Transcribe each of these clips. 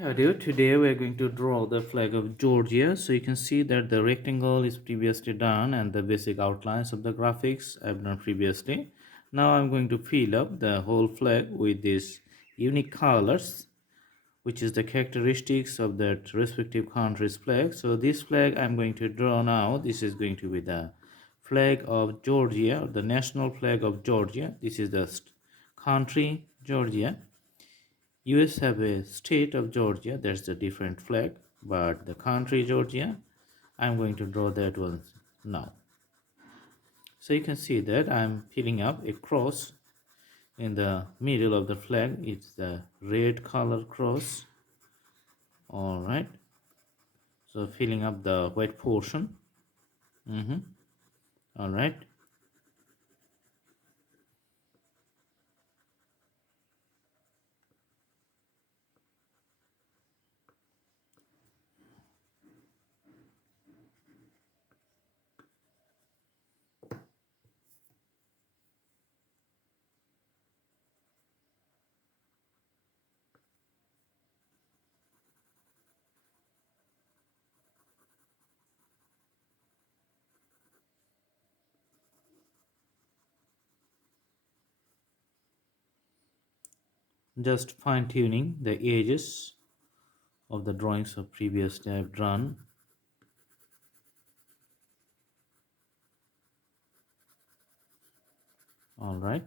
Hi dude, today we are going to draw the flag of Georgia. So you can see that the rectangle is previously done and the basic outlines of the graphics I've done previously. Now I'm going to fill up the whole flag with these unique colors, which is the characteristics of that respective country's flag. So this flag I'm going to draw now. This is going to be the flag of Georgia, the national flag of Georgia. This is the country Georgia. US have a state of Georgia, that's the different flag, but the country Georgia, I'm going to draw that one now. So you can see that I'm filling up a cross in the middle of the flag. It's the red color cross. All right. So filling up the white portion. All right. Just fine tuning the edges of the drawings of previously I've drawn. All right.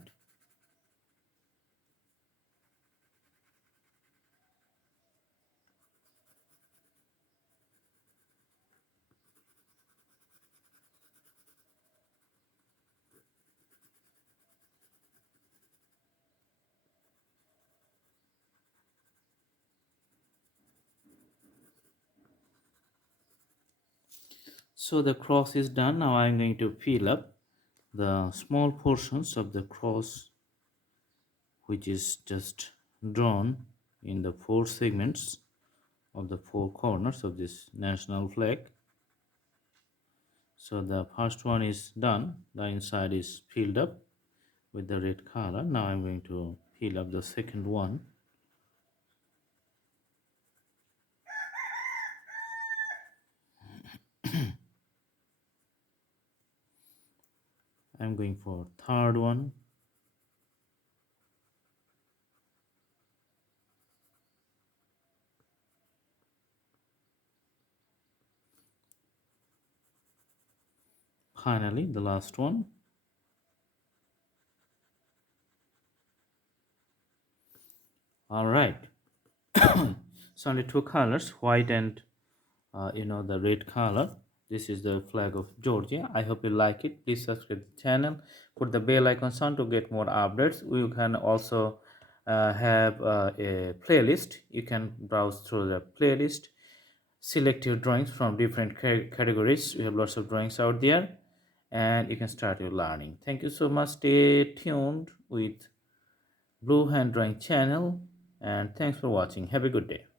So the cross is done. Now I'm going to fill up the small portions of the cross, which is just drawn in the four segments of the four corners of this national flag. So the first one is done. The inside is filled up with the red color. Now I'm going to fill up the second one. I'm going for third one. Finally, the last one. All right. So only two colors, white and the red color. This is the flag of Georgia. I hope you like it. Please subscribe to the channel, put the bell icon on to get more updates. You can also have a playlist. You can browse through the playlist, select your drawings from different categories. We have lots of drawings out there, and you can start your learning. Thank you so much. Stay tuned with Blue Hand Drawing channel, and thanks for watching. Have a good day.